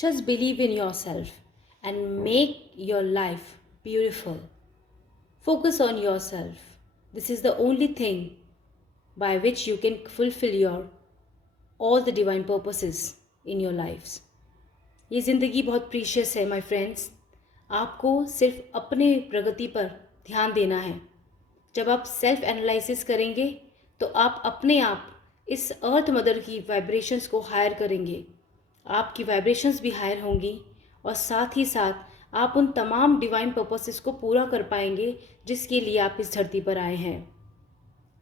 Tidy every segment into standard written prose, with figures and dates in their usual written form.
Just believe in yourself and make your life beautiful. Focus on yourself. This is the only thing by which you can fulfill your all the divine purposes in your lives. ये ज़िंदगी बहुत precious है my friends. आपको सिर्फ अपने प्रगति पर ध्यान देना है. जब आप सेल्फ एनालिसिस करेंगे तो आप अपने आप इस अर्थ मदर की वाइब्रेशंस को हायर करेंगे. आपकी वाइब्रेशंस भी हायर होंगी और साथ ही साथ आप उन तमाम डिवाइन पर्पसेस को पूरा कर पाएंगे जिसके लिए आप इस धरती पर आए हैं.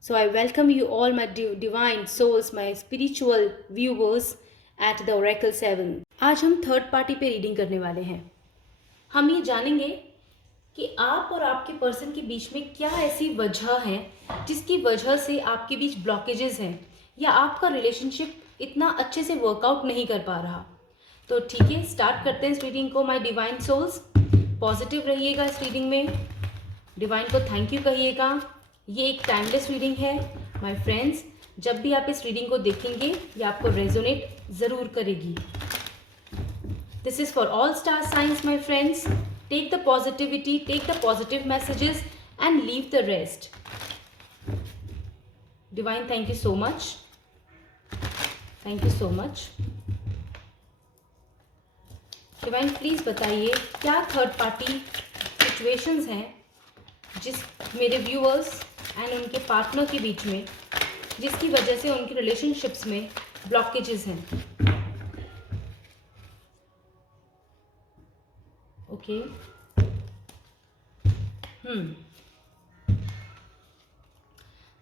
So I welcome you all my divine souls, my spiritual viewers at the oracle 7. आज हम थर्ड पार्टी पे रीडिंग करने वाले हैं. हम ये जानेंगे कि आप और आपके पर्सन के बीच में क्या ऐसी वजह है जिसकी वजह से आपके बीच ब्लॉकेजेस हैं या आपका रिलेशनशिप इतना अच्छे से वर्कआउट नहीं कर पा रहा. तो ठीक है, स्टार्ट करते हैं इस रीडिंग को. माय डिवाइन सोल्स, पॉजिटिव रहिएगा इस रीडिंग में. डिवाइन को थैंक यू कहिएगा. ये एक टाइमलेस रीडिंग है माय फ्रेंड्स. जब भी आप इस रीडिंग को देखेंगे ये आपको रेजोनेट ज़रूर करेगी. This is for all star signs my friends. Take the positivity, take the positive messages and leave the rest. Divine thank you so much. Thank you so much. Divine please बताइए क्या third party situations हैं जिस मेरे viewers and उनके partner के बीच में जिसकी वजह से उनके रिलेशनशिप्स में ब्लॉकेजेस हैं. ओके.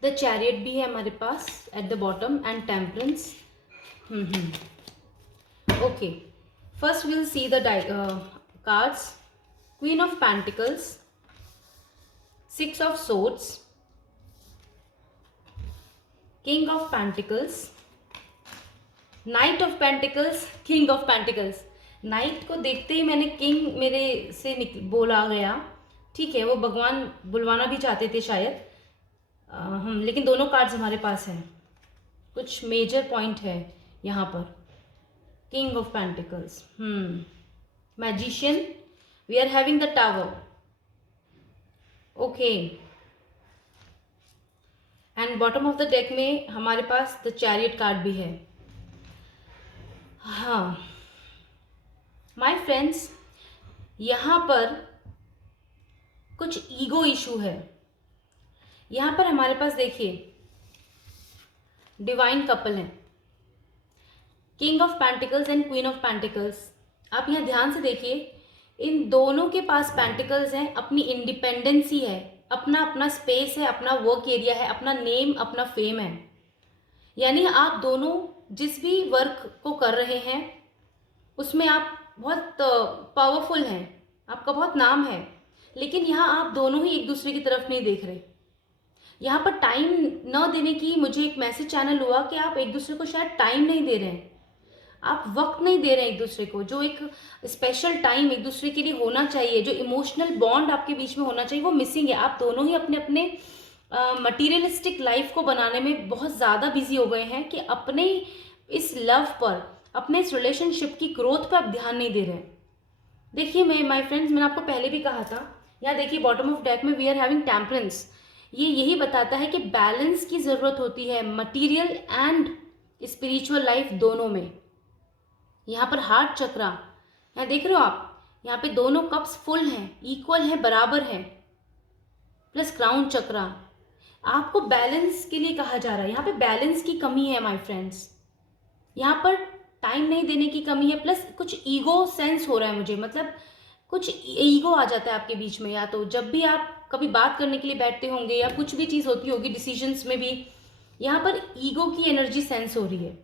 द चैरियट भी है हमारे पास at the bottom and temperance. Okay, first will see the cards. Queen of pentacles, six of swords, king of pentacles, knight of pentacles, king of pentacles. Knight को देखते ही मैंने king मेरे से बोला गया. ठीक है, वो भगवान बुलवाना भी चाहते थे शायद. लेकिन दोनों कार्ड्स हमारे पास हैं. कुछ मेजर पॉइंट है यहाँ पर. King of pentacles, magician, we are having the tower. Okay, and bottom of the deck में हमारे पास द चैरियट कार्ड भी है. हाँ माय फ्रेंड्स, यहाँ पर कुछ ईगो इशू है. यहाँ पर हमारे पास देखिए डिवाइन कपल है, king of pentacles and queen of pentacles. आप यहाँ ध्यान से देखिए, इन दोनों के पास पेंटिकल्स हैं. अपनी इंडिपेंडेंसी है, अपना अपना स्पेस है, अपना वर्क एरिया है, अपना नेम, अपना फेम है. यानी आप दोनों जिस भी वर्क को कर रहे हैं उसमें आप बहुत पावरफुल हैं, आपका बहुत नाम है. लेकिन यहाँ आप दोनों ही एक दूसरे की तरफ नहीं देख रहे. यहाँ पर टाइम न देने की मुझे एक मैसेज चैनल हुआ कि आप एक दूसरे को शायद टाइम नहीं दे रहे हैं, आप वक्त नहीं दे रहे हैं एक दूसरे को. जो एक स्पेशल टाइम एक दूसरे के लिए होना चाहिए, जो इमोशनल बॉन्ड आपके बीच में होना चाहिए, वो मिसिंग है. आप दोनों ही अपने अपने मटीरियलिस्टिक लाइफ को बनाने में बहुत ज़्यादा बिजी हो गए हैं कि अपने इस लव पर, अपने इस रिलेशनशिप की ग्रोथ पर आप ध्यान नहीं दे रहे हैं. देखिए माय फ्रेंड्स, मैंने आपको पहले भी कहा था. यहाँ देखिए बॉटम ऑफ डेक में वी आर हैविंग टेम्परेंस. ये यही बताता है कि बैलेंस की ज़रूरत होती है मटीरियल एंड स्पिरिचुअल लाइफ दोनों में. यहाँ पर हार्ट चक्रा, यहाँ देख रहे हो आप, यहाँ पे दोनों कप्स फुल हैं, इक्वल हैं, बराबर हैं, प्लस क्राउन चक्रा. आपको बैलेंस के लिए कहा जा रहा है. यहाँ पे बैलेंस की कमी है माय फ्रेंड्स. यहाँ पर टाइम नहीं देने की कमी है, प्लस कुछ ईगो सेंस हो रहा है मुझे. मतलब कुछ ईगो आ जाता है आपके बीच में. या तो जब भी आप कभी बात करने के लिए बैठते होंगे या कुछ भी चीज़ होती होगी डिसीजंस में भी, यहाँ पर ईगो की एनर्जी सेंस हो रही है.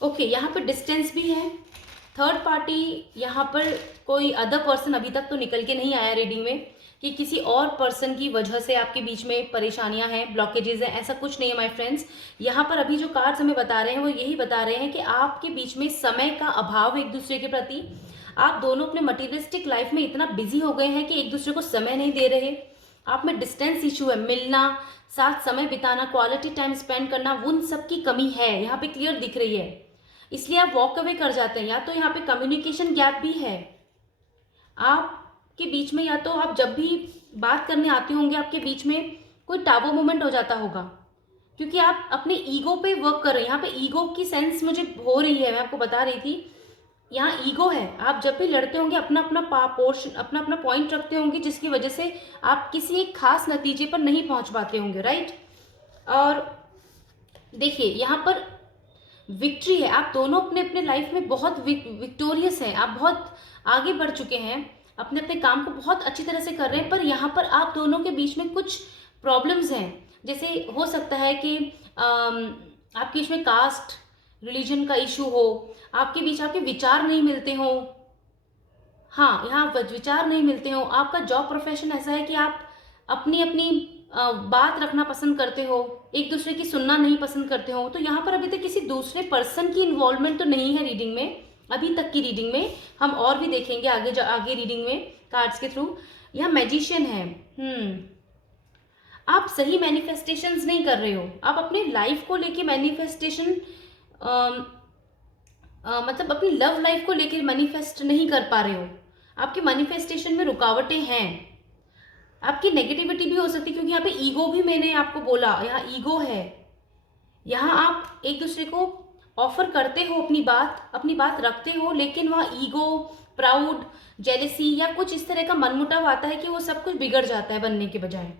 ओके, यहाँ पर डिस्टेंस भी है. थर्ड पार्टी, यहाँ पर कोई अदर पर्सन अभी तक तो निकल के नहीं आया रीडिंग में कि किसी और पर्सन की वजह से आपके बीच में परेशानियां हैं, ब्लॉकेजेस हैं. ऐसा कुछ नहीं है माय फ्रेंड्स. यहाँ पर अभी जो कार्ड्स हमें बता रहे हैं वो यही बता रहे हैं कि आपके बीच में समय का अभाव है एक दूसरे के प्रति. आप दोनों अपने मटीरियलिस्टिक लाइफ में इतना बिजी हो गए हैं कि एक दूसरे को समय नहीं दे रहे. आप में डिस्टेंस इशू है, मिलना, साथ समय बिताना, क्वालिटी टाइम स्पेंड करना, उन सब की कमी है, यहाँ पे क्लियर दिख रही है। इसलिए आप वॉक अवे कर जाते हैं। या तो यहाँ पे कम्युनिकेशन गैप भी है आपके बीच में, या तो आप जब भी बात करने आते होंगे आपके बीच में कोई टाबू मोमेंट हो जाता होगा, क्योंकि आप अपने ईगो पे वर्क कर रहे हैं। यहाँ पे ईगो की सेंस मुझे हो रही है, मैं आपको बता रही थी, यहाँ ईगो है। आप जब भी लड़ते होंगे अपना अपना पोर्शन, अपना अपना पॉइंट रखते होंगे, जिसकी वजह से आप किसी एक खास नतीजे पर नहीं पहुंच पाते होंगे, राइट। और देखिए यहाँ पर विक्ट्री है, आप दोनों अपने अपने लाइफ में बहुत विक्टोरियस हैं, आप बहुत आगे बढ़ चुके हैं, अपने अपने काम को बहुत अच्छी तरह से कर रहे हैं। पर यहाँ पर आप दोनों के बीच में कुछ प्रॉब्लम्स हैं। जैसे हो सकता है कि आपके बीच में कास्ट, रिलीजन का इशू हो, आपके बीच आपके विचार नहीं मिलते हो। हाँ, यहाँ विचार नहीं मिलते हो। आपका जॉब प्रोफेशन ऐसा है कि आप अपनी अपनी बात रखना पसंद करते हो, एक दूसरे की सुनना नहीं पसंद करते हो। तो यहाँ पर अभी तक किसी दूसरे पर्सन की इन्वॉल्वमेंट तो नहीं है रीडिंग में, अभी तक की रीडिंग में। हम और भी देखेंगे आगे रीडिंग में कार्ड्स के थ्रू। यहाँ मैजिशियन है। आप सही मैनिफेस्टेशंस नहीं कर रहे हो। आप अपने लाइफ को लेके मैनिफेस्टेशन मतलब अपनी लव लाइफ को लेकर मैनिफेस्ट नहीं कर पा रहे हो। आपकी मैनिफेस्टेशन में रुकावटें हैं। आपकी नेगेटिविटी भी हो सकती है, क्योंकि यहाँ पे ईगो भी मैंने आपको बोला, यहाँ ईगो है। यहाँ आप एक दूसरे को ऑफर करते हो अपनी बात रखते हो, लेकिन वहाँ ईगो, प्राउड, जेलेसी या कुछ इस तरह का मनमुटाव आता है कि वो सब कुछ बिगड़ जाता है बनने के बजाय।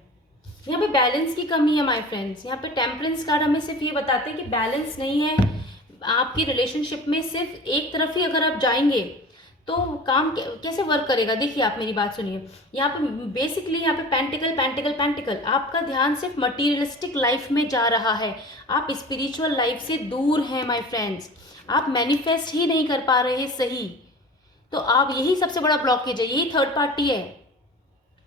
यहाँ पे बैलेंस की कमी है माय फ्रेंड्स। यहाँ पे टेम्परेंस कार्ड हमें सिर्फ ये बताते हैं कि बैलेंस नहीं है आपकी रिलेशनशिप में। सिर्फ एक तरफ ही अगर आप जाएंगे तो काम कैसे वर्क करेगा। देखिए आप मेरी बात सुनिए, यहाँ पे बेसिकली यहाँ पे पेंटिकल आपका ध्यान सिर्फ मटीरियलिस्टिक लाइफ में जा रहा है। आप स्पिरिचुअल लाइफ से दूर हैं माय फ्रेंड्स। आप मैनिफेस्ट ही नहीं कर पा रहे हैं सही। तो आप यही सबसे बड़ा ब्लॉकेज है, यही थर्ड पार्टी है।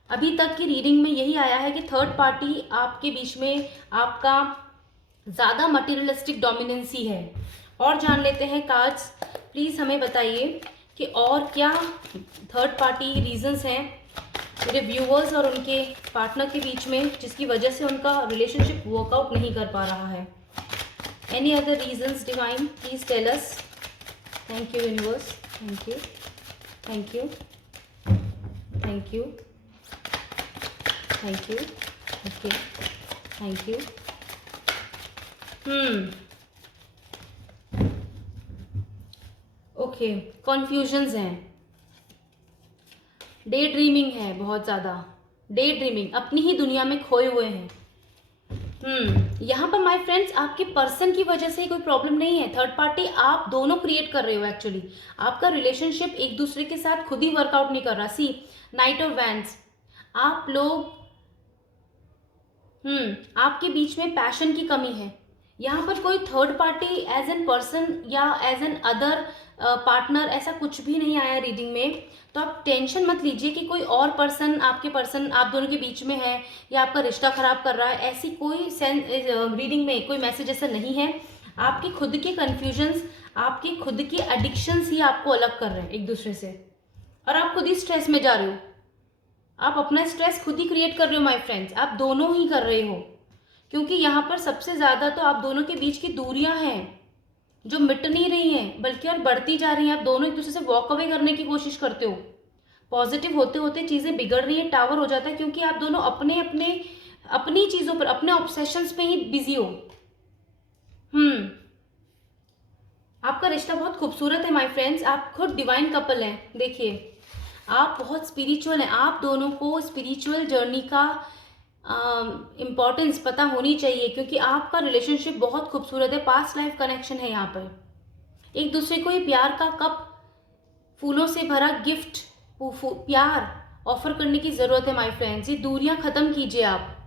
अभी तक की रीडिंग में यही आया है कि थर्ड पार्टी आपके बीच में आपका ज़्यादा मटीरियलिस्टिक डोमिनेंसी है। और जान लेते हैं कार्ड्स, प्लीज़ हमें बताइए कि और क्या थर्ड पार्टी रीजंस हैं मेरे व्यूअर्स और उनके पार्टनर के बीच में, जिसकी वजह से उनका रिलेशनशिप वर्कआउट नहीं कर पा रहा है। Any other reasons divine, please tell us. Thank you universe, thank you, thank you, thank you, thank you, okay, thank you. Okay, confusions हैं, डे ड्रीमिंग है, बहुत ज़्यादा डे ड्रीमिंग, अपनी ही दुनिया में खोए हुए हैं। यहाँ पर माय फ्रेंड्स आपके पर्सन की वजह से कोई प्रॉब्लम नहीं है। थर्ड पार्टी आप दोनों क्रिएट कर रहे हो। एक्चुअली आपका रिलेशनशिप एक दूसरे के साथ खुद ही वर्कआउट नहीं कर रहा। सी नाइट ऑफ वैंड्स, आप लोग आपके बीच में पैशन की कमी है। यहाँ पर कोई third party as an person या एज एन अदर पार्टनर ऐसा कुछ भी नहीं आया रीडिंग में। तो आप टेंशन मत लीजिए कि कोई और पर्सन आप दोनों के बीच में है या आपका रिश्ता खराब कर रहा है। ऐसी कोई रीडिंग में कोई मैसेज ऐसा नहीं है। आपके खुद के कन्फ्यूजन्स, आपके खुद के एडिक्शंस ही आपको अलग कर रहे हैं एक दूसरे से, और आप खुद ही स्ट्रेस में जा रहे हो। आप अपना स्ट्रेस खुद ही क्रिएट कर रहे हो माय फ्रेंड्स, आप दोनों ही कर रहे हो। क्योंकि यहाँ पर सबसे ज़्यादा तो आप दोनों के बीच की दूरियां हैं जो मिट नहीं रही हैं, बल्कि और बढ़ती जा रही हैं। आप दोनों एक दूसरे से वॉक अवे करने की कोशिश करते हो। पॉजिटिव होते होते चीज़ें बिगड़ रही हैं, टावर हो जाता है, क्योंकि आप दोनों अपनी चीज़ों पर, अपने ऑब्सेशंस पे ही बिजी हो। आपका रिश्ता बहुत खूबसूरत है माय फ्रेंड्स। आप खुद डिवाइन कपल हैं। देखिए आप बहुत स्पिरिचुअल हैं। आप दोनों को स्पिरिचुअल जर्नी का इम्पॉर्टेंस पता होनी चाहिए, क्योंकि आपका रिलेशनशिप बहुत खूबसूरत है। पास्ट लाइफ कनेक्शन है। यहाँ पर एक दूसरे को ये प्यार का कप, फूलों से भरा गिफ्ट, प्यार ऑफर करने की ज़रूरत है माय फ्रेंड्स। ये दूरियां ख़त्म कीजिए आप।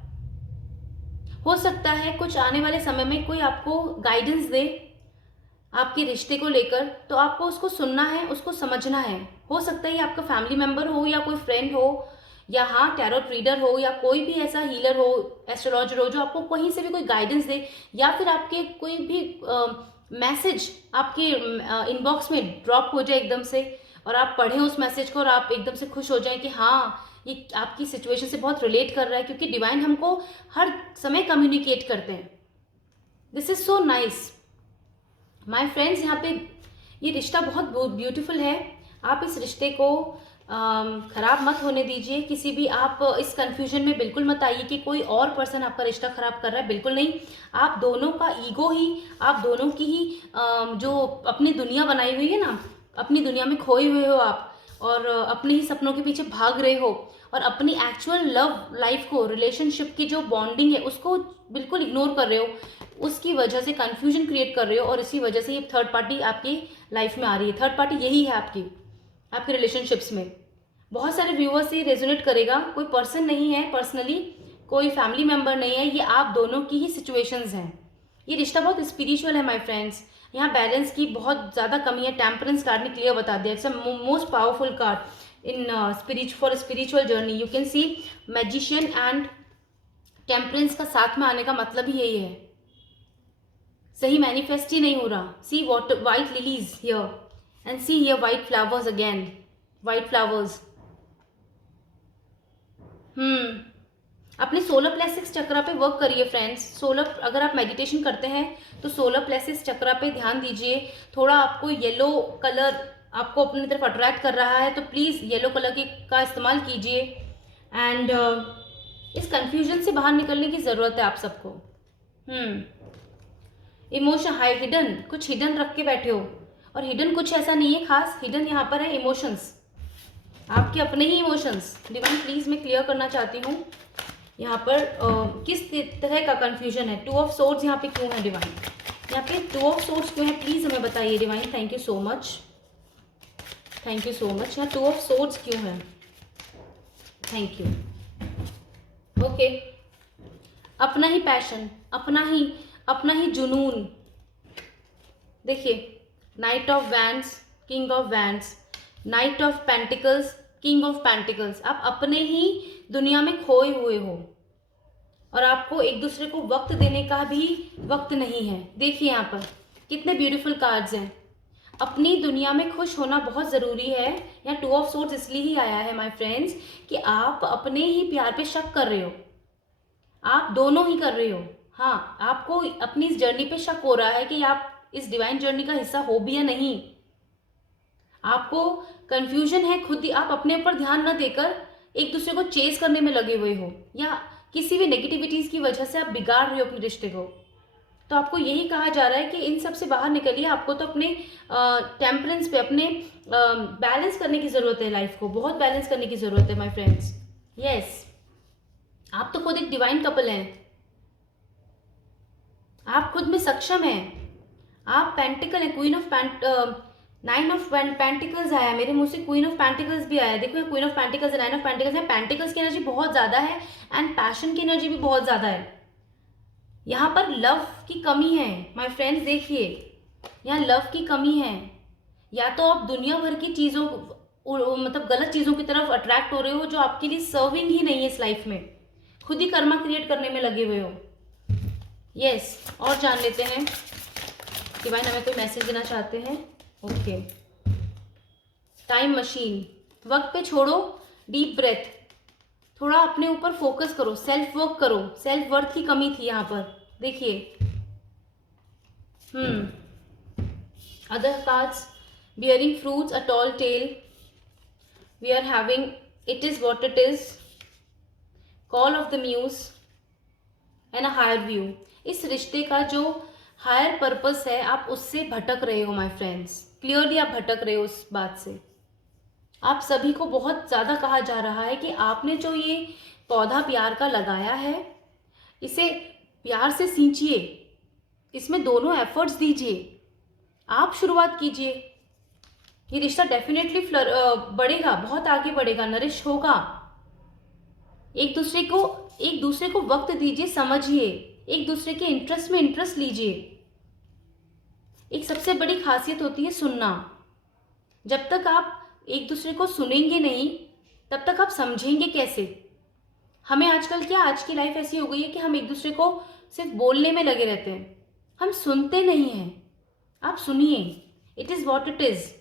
हो सकता है कुछ आने वाले समय में कोई आपको गाइडेंस दे आपके रिश्ते को लेकर, तो आपको उसको सुनना है, उसको समझना है। हो सकता है ये आपका फैमिली मेम्बर हो या कोई फ्रेंड हो, या हाँ टैरोट रीडर हो, या कोई भी ऐसा हीलर हो, एस्ट्रोलॉजर हो, जो आपको कहीं से भी कोई गाइडेंस दे, या फिर आपके कोई भी मैसेज आपके इनबॉक्स में ड्रॉप हो जाए एकदम से, और आप पढ़ें उस मैसेज को और आप एकदम से खुश हो जाएं कि हाँ ये आपकी सिचुएशन से बहुत रिलेट कर रहा है, क्योंकि डिवाइन हमको हर समय कम्युनिकेट करते हैं। This is so nice my friends. यहाँ पे ये रिश्ता बहुत ब्यूटीफुल है। आप इस रिश्ते को खराब मत होने दीजिए। किसी भी आप इस कंफ्यूजन में बिल्कुल मत आइए कि कोई और पर्सन आपका रिश्ता खराब कर रहा है, बिल्कुल नहीं। आप दोनों का ईगो ही, आप दोनों की ही जो अपनी दुनिया बनाई हुई है ना, अपनी दुनिया में खोए हुए हो आप, और अपने ही सपनों के पीछे भाग रहे हो, और अपनी एक्चुअल लव लाइफ को, रिलेशनशिप की जो बॉन्डिंग है उसको बिल्कुल इग्नोर कर रहे हो। उसकी वजह से कंफ्यूजन क्रिएट कर रहे हो, और इसी वजह से ये थर्ड पार्टी आपकी लाइफ में आ रही है। थर्ड पार्टी यही है आपके रिलेशनशिप्स में। बहुत सारे व्यूअर्स से रेजोनेट करेगा। कोई पर्सन नहीं है पर्सनली, कोई फैमिली मेंबर नहीं है, ये आप दोनों की ही सिचुएशंस हैं। ये रिश्ता बहुत स्पिरिचुअल है माय फ्रेंड्स। यहाँ बैलेंस की बहुत ज़्यादा कमी है। टेम्परेंस कार्ड ने क्लियर बता दिया, it's a most powerful card in for spiritual journey. You can see magician and temperance का साथ में आने का मतलब ही यही है। सही मैनिफेस्ट ही नहीं हो रहा। See white lilies here and see here white flowers again, white flowers. अपने सोलर प्लेक्सिस चक्रा पे वर्क करिए फ्रेंड्स। सोलर, अगर आप मेडिटेशन करते हैं तो सोलर प्लेक्सिस चक्रा पे ध्यान दीजिए। थोड़ा आपको येलो कलर आपको अपनी तरफ अट्रैक्ट कर रहा है तो प्लीज़ येलो कलर का इस्तेमाल कीजिए। एंड इस कंफ्यूजन से बाहर निकलने की ज़रूरत है आप सबको। इमोशन हाई, हिडन, कुछ हिडन रख के बैठे हो, और हिडन कुछ ऐसा नहीं है खास। हिडन यहाँ पर है इमोशंस, आपके अपने ही इमोशंस। डिवाइन प्लीज मैं क्लियर करना चाहती हूँ यहाँ पर किस तरह का कंफ्यूजन है। 2 ऑफ सोर्ड्स यहाँ पे क्यों है डिवाइन? यहाँ पे 2 ऑफ सोर्ड्स क्यों है, प्लीज हमें बताइए divine. Thank you so much, thank you so much. यहाँ 2 ऑफ सोर्ड्स क्यों है? Thank you. ओके, अपना ही पैशन, अपना ही जुनून। देखिए, night of wands, king of wands, night of pentacles, king of pentacles. आप अपने ही दुनिया में खोए हुए हो, और आपको एक दूसरे को वक्त देने का भी वक्त नहीं है। देखिए यहाँ पर कितने ब्यूटीफुल कार्ड्स हैं। अपनी दुनिया में खुश होना बहुत ज़रूरी है। यहाँ 2 ऑफ सोर्ड्स इसलिए ही आया है माय फ्रेंड्स कि आप अपने ही प्यार पे शक कर रहे हो। आप दोनों ही कर रहे हो। हाँ, आपको अपनी इस जर्नी पे शक हो रहा है कि आप इस डिवाइन जर्नी का हिस्सा हो भी या नहीं। आपको कंफ्यूजन है खुद ही। आप अपने ऊपर ध्यान न देकर एक दूसरे को चेस करने में लगे हुए हो, या किसी भी नेगेटिविटीज की वजह से आप बिगाड़ रहे हो अपने रिश्ते को। तो आपको यही कहा जा रहा है कि इन सब से बाहर निकलिए। आपको तो अपने टेम्परेंस पे, अपने बैलेंस करने की ज़रूरत है। लाइफ को बहुत बैलेंस करने की ज़रूरत है माय फ्रेंड्स। यस, आप तो खुद एक डिवाइन कपल हैं। आप खुद में सक्षम हैं। आप पेंटिकल है, क्वीन ऑफ 9 ऑफ पेंटिकल्स आया मेरे मुंह से, क्वीन ऑफ पेंटिकल्स भी आया। देखो, queen of pentacles, 9 of pentacles है। पेंटिकल्स की एनर्जी बहुत ज़्यादा है एंड पैशन की एनर्जी भी बहुत ज़्यादा है। यहाँ पर लव की कमी है माय फ्रेंड्स। देखिए, यहाँ लव की कमी है। या तो आप दुनिया भर की चीज़ों, मतलब गलत चीज़ों की तरफ अट्रैक्ट हो रहे हो जो आपके लिए सर्विंग ही नहीं है इस लाइफ में। खुद ही कर्मा क्रिएट करने में लगे हुए हो। यस, और जान लेते हैं डिवाइन हमें कोई मैसेज देना चाहते हैं। ओके, टाइम मशीन, वक्त पे छोड़ो, डीप ब्रेथ, थोड़ा अपने ऊपर फोकस करो, सेल्फ वर्क करो। सेल्फ वर्थ की कमी थी यहाँ पर। देखिए, other cards, bearing fruits, a tall tale, we are having it is what it is, call of the muse and a higher view. इस रिश्ते का जो हायर पर्पस है, आप उससे भटक रहे हो माय फ्रेंड्स। क्लियरली आप भटक रहे हो उस बात से। आप सभी को बहुत ज़्यादा कहा जा रहा है कि आपने जो ये पौधा प्यार का लगाया है, इसे प्यार से सींचिए, इसमें दोनों एफर्ट्स दीजिए, आप शुरुआत कीजिए। ये रिश्ता डेफिनेटली बढ़ेगा, बहुत आगे बढ़ेगा, नरिश होगा। एक दूसरे को वक्त दीजिए, समझिए, एक दूसरे के इंटरेस्ट में इंटरेस्ट लीजिए। एक सबसे बड़ी खासियत होती है सुनना। जब तक आप एक दूसरे को सुनेंगे नहीं, तब तक आप समझेंगे कैसे? हमें आजकल क्या, आज की लाइफ ऐसी हो गई है कि हम एक दूसरे को सिर्फ बोलने में लगे रहते हैं, हम सुनते नहीं हैं। आप सुनिए, it is what it is.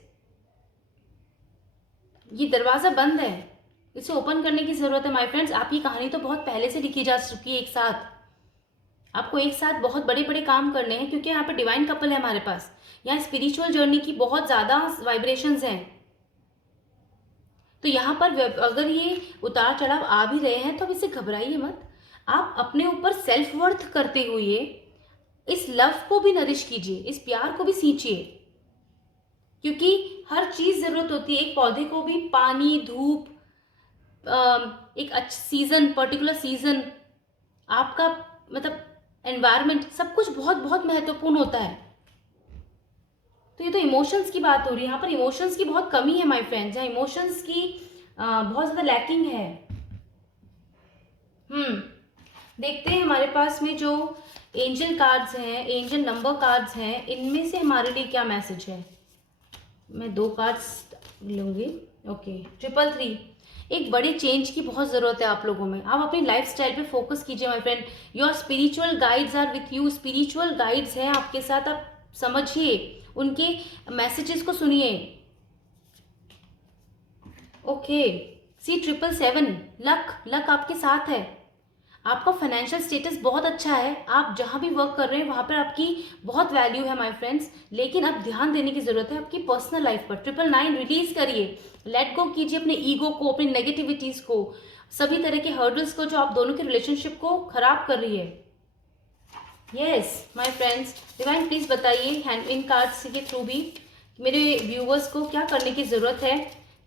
ये दरवाजा बंद है, इसे ओपन करने की ज़रूरत है माय फ्रेंड्स। आपकी कहानी तो बहुत पहले से लिखी जा चुकी है एक साथ। आपको एक साथ बहुत बड़े बड़े काम करने हैं, क्योंकि यहाँ पे डिवाइन कपल है हमारे पास। यहाँ स्पिरिचुअल जर्नी की बहुत ज़्यादा वाइब्रेशंस हैं। तो यहाँ पर अगर ये उतार चढ़ाव आ भी रहे हैं तो अब इससे घबराइए मत। आप अपने ऊपर सेल्फ वर्थ करते हुए इस लव को भी नरिश कीजिए, इस प्यार को भी सींचिए, क्योंकि हर चीज जरूरत होती है। एक पौधे को भी पानी, धूप, एक अच्छा सीजन, पर्टिकुलर सीजन, आपका मतलब एनवायरनमेंट, सब कुछ बहुत बहुत महत्वपूर्ण होता है। तो ये तो इमोशंस की बात हो रही है, यहाँ पर इमोशंस की बहुत कमी है माय फ्रेंड्स। यहाँ इमोशंस की बहुत ज़्यादा लैकिंग है। देखते हैं हमारे पास में जो एंजल कार्ड्स हैं, एंजल नंबर कार्ड्स हैं, इनमें से हमारे लिए क्या मैसेज है। मैं 2 कार्ड्स लूँगी। ओके, 333। एक बड़े चेंज की बहुत ज़रूरत है आप लोगों में। आप अपनी लाइफ स्टाइल पर फोकस कीजिए my friend. Your spiritual guides are with you. Spiritual guides हैं आपके साथ, आप समझिए, उनके मैसेजेस को सुनिए। ओके, C777, लक आपके साथ है। आपका फाइनेंशियल स्टेटस बहुत अच्छा है। आप जहाँ भी वर्क कर रहे हैं वहाँ पर आपकी बहुत वैल्यू है माय फ्रेंड्स, लेकिन अब ध्यान देने की ज़रूरत है आपकी पर्सनल लाइफ पर। 999 रिलीज करिए, लेट गो कीजिए अपने ईगो को, अपनी नेगेटिविटीज़ को, सभी तरह के हर्डल्स को जो आप दोनों के रिलेशनशिप को खराब कर रही है। Yes my friends, divine please बताइए हैंड इन कार्ड्स के थ्रू भी मेरे व्यूवर्स को क्या करने की ज़रूरत है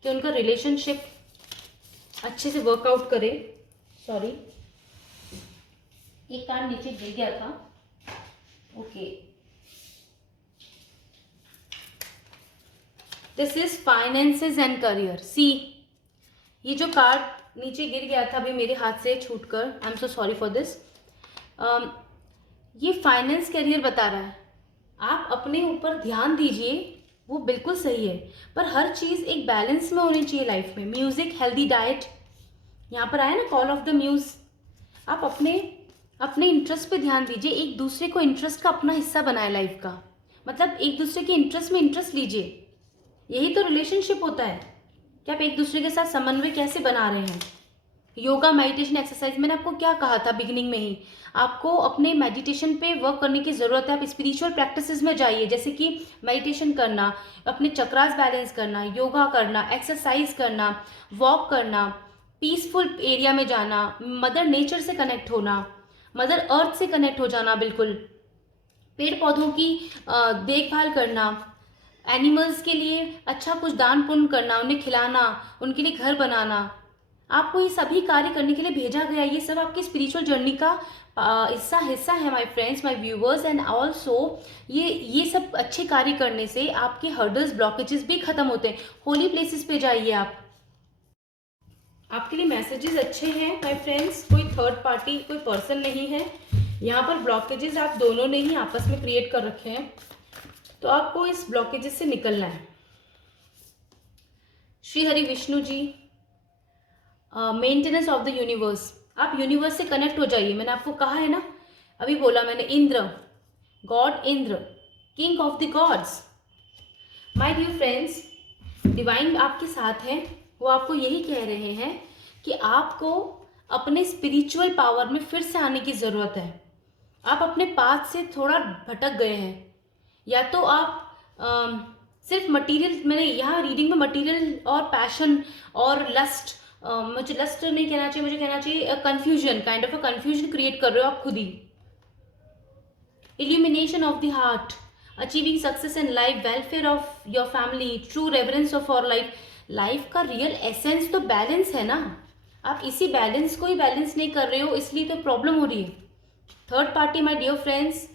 कि उनका रिलेशनशिप अच्छे से वर्कआउट करे। सॉरी, एक कार्ड नीचे गिर गया था। Okay, this is finances and career. See, ये जो कार्ड नीचे गिर गया था अभी मेरे हाथ से छूटकर, I am so sorry for this. ये फाइनेंस करियर बता रहा है। आप अपने ऊपर ध्यान दीजिए, वो बिल्कुल सही है, पर हर चीज़ एक बैलेंस में होनी चाहिए लाइफ में। म्यूजिक, हेल्दी डाइट, यहाँ पर आया ना कॉल ऑफ द म्यूज। आप अपने इंटरेस्ट पे ध्यान दीजिए, एक दूसरे को इंटरेस्ट का अपना हिस्सा बनाए लाइफ का, मतलब एक दूसरे के इंटरेस्ट में इंटरेस्ट लीजिए। यही तो रिलेशनशिप होता है कि आप एक दूसरे के साथ समन्वय कैसे बना रहे हैं। योगा, मेडिटेशन, एक्सरसाइज, मैंने आपको क्या कहा था बिगिनिंग में ही, आपको अपने मेडिटेशन पे वर्क करने की ज़रूरत है। आप स्पिरिचुअल प्रैक्टिसेस में जाइए, जैसे कि मेडिटेशन करना, अपने चक्रास बैलेंस करना, योगा करना, एक्सरसाइज करना, वॉक करना, पीसफुल एरिया में जाना, मदर नेचर से कनेक्ट होना, मदर अर्थ से कनेक्ट हो जाना, बिल्कुल पेड़ पौधों की देखभाल करना, एनिमल्स के लिए अच्छा कुछ दान पुण्य करना, उन्हें खिलाना, उनके लिए घर बनाना। आपको ये सभी कार्य करने के लिए भेजा गया। ये सब आपकी स्पिरिचुअल जर्नी का हिस्सा है my friends, my viewers, and also ये सब अच्छे कार्य करने से आपके हर्डल्स, ब्लॉकेजेस भी खत्म होते हैं। होली प्लेसेस पे जाइए आप। आपके लिए मैसेजेस अच्छे हैं माय फ्रेंड्स। कोई थर्ड पार्टी, कोई पर्सन नहीं है यहाँ पर। ब्लॉकेजेस आप दोनों ने ही आपस में क्रिएट कर रखे हैं, तो आपको इस ब्लॉकेजेस से निकलना है। Shri Hari Vishnu ji, maintenance of the universe, आप यूनिवर्स से कनेक्ट हो जाइए। मैंने आपको कहा है ना, अभी बोला मैंने, Indra, god Indra, king of the gods. My dear friends, divine आपके साथ हैं। वो आपको यही कह रहे हैं कि आपको अपने स्पिरिचुअल पावर में फिर से आने की ज़रूरत है। आप अपने पाथ से थोड़ा भटक गए हैं, या तो आप सिर्फ मटेरियल, मैंने यहाँ रीडिंग में मटेरियल और पैशन और लस्ट, मुझे लस्ट नहीं कहना चाहिए, मुझे कहना चाहिए confusion, kind of a confusion create कर रहे हो आप खुद ही। Illumination of the heart, achieving success in life, welfare of your family, true reverence of our life. Life का रियल एसेंस तो बैलेंस है ना। आप इसी बैलेंस को ही बैलेंस नहीं कर रहे हो, इसलिए तो प्रॉब्लम हो रही है। Third party, my dear friends,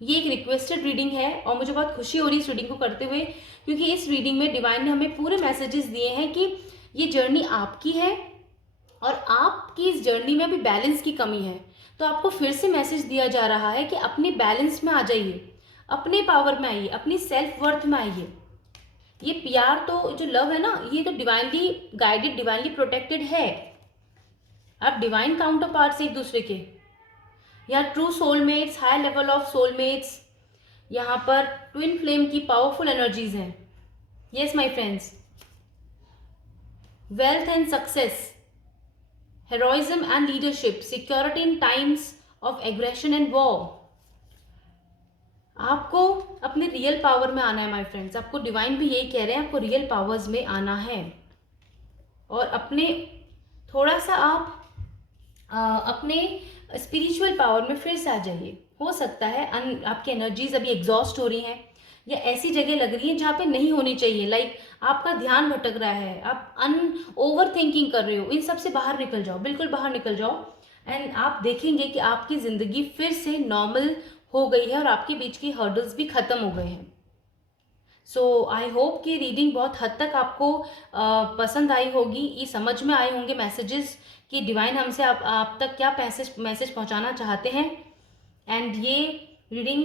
ये एक रिक्वेस्टेड रीडिंग है और मुझे बहुत खुशी हो रही है इस रीडिंग को करते हुए, क्योंकि इस रीडिंग में डिवाइन ने हमें पूरे मैसेजेस दिए हैं कि ये जर्नी आपकी है और आपकी इस जर्नी में अभी बैलेंस की कमी है। तो आपको फिर से मैसेज दिया जा रहा है कि अपने बैलेंस में आ जाइए, अपने पावर में आइए, अपनी सेल्फ वर्थ में आइए। ये प्यार तो, जो लव है ना, ये तो डिवाइनली गाइडेड, डिवाइनली प्रोटेक्टेड है। आप डिवाइन काउंटर पार्ट्स एक दूसरे के, या true soulmates, high level of soulmates, यहाँ पर ट्विन फ्लेम की पावरफुल एनर्जीज हैं। Yes my friends, wealth and success, heroism and leadership, security in times of aggression and war. आपको अपने रियल पावर में आना है माय फ्रेंड्स. आपको डिवाइन भी यही कह रहे हैं, आपको रियल पावर्स में आना है और अपने थोड़ा सा आप अपने स्पिरिचुअल पावर में फिर से आ जाइए. हो सकता है आपकी एनर्जीज अभी एग्जॉस्ट हो रही हैं या ऐसी जगह लग रही है जहाँ पे नहीं होनी चाहिए. लाइक आपका ध्यान भटक रहा है, आप ओवर थिंकिंग कर रहे हो. इन सब से बाहर निकल जाओ, बिल्कुल बाहर निकल जाओ एंड आप देखेंगे कि आपकी ज़िंदगी फिर से नॉर्मल हो गई है और आपके बीच की हर्डल्स भी ख़त्म हो गए हैं. सो आई होप कि रीडिंग बहुत हद तक आपको पसंद आई होगी. ये समझ में आए होंगे मैसेजेस कि डिवाइन हमसे आप तक क्या मैसेज पहुंचाना चाहते हैं. एंड ये रीडिंग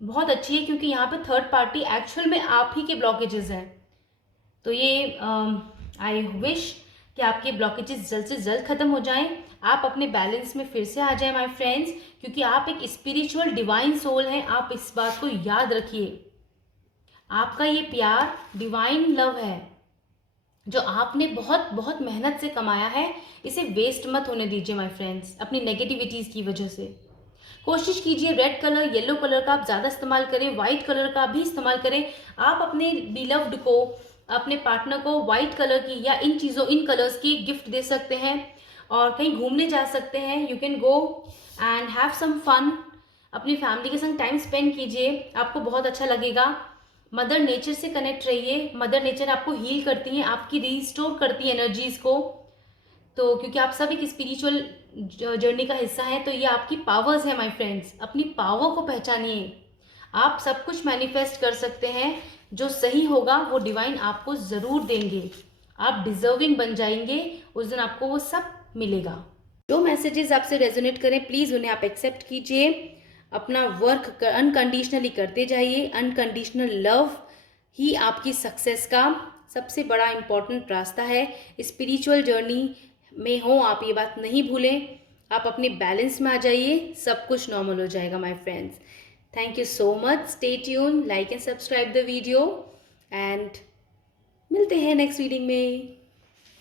बहुत अच्छी है क्योंकि यहाँ पे थर्ड पार्टी एक्चुअल में आप ही के ब्लॉकेजेस हैं. तो ये आई विश कि आपके ब्लॉकेजेस जल्द से जल्द ख़त्म हो जाएं, आप अपने बैलेंस में फिर से आ जाएं माय फ्रेंड्स, क्योंकि आप एक स्पिरिचुअल डिवाइन सोल हैं. आप इस बात को याद रखिए. आपका ये प्यार डिवाइन लव है जो आपने बहुत बहुत मेहनत से कमाया है. इसे वेस्ट मत होने दीजिए माय फ्रेंड्स अपनी नेगेटिविटीज़ की वजह से. कोशिश कीजिए रेड कलर, येलो कलर का आप ज़्यादा इस्तेमाल करें, वाइट कलर का भी इस्तेमाल करें. आप अपने बिलव्ड को, अपने पार्टनर को वाइट कलर की या इन कलर्स की गिफ्ट दे सकते हैं और कहीं घूमने जा सकते हैं. You can go and have some fun. अपनी फैमिली के संग टाइम स्पेंड कीजिए, आपको बहुत अच्छा लगेगा. मदर नेचर से कनेक्ट रहिए. मदर नेचर आपको हील करती हैं, आपकी रिस्टोर करती है एनर्जीज़ को. तो क्योंकि आप सब एक स्पिरिचुअल जर्नी का हिस्सा हैं, तो ये आपकी पावर्स है माय फ्रेंड्स. अपनी पावर को पहचानिए. आप सब कुछ मैनिफेस्ट कर सकते हैं. जो सही होगा वो डिवाइन आपको ज़रूर देंगे. आप डिजर्विंग बन जाएंगे, उस दिन आपको वो सब मिलेगा. जो मैसेजेस आपसे रेजोनेट करें प्लीज़ उन्हें आप एक्सेप्ट कीजिए. अपना वर्क अनकंडीशनली करते जाइए. अनकंडीशनल लव ही आपकी सक्सेस का सबसे बड़ा इम्पॉर्टेंट रास्ता है. स्पिरिचुअल जर्नी में हो आप, ये बात नहीं भूलें. आप अपने बैलेंस में आ जाइए, सब कुछ नॉर्मल हो जाएगा my friends. Thank you so much. Stay tune, like and subscribe the video and मिलते हैं नेक्स्ट रीडिंग में.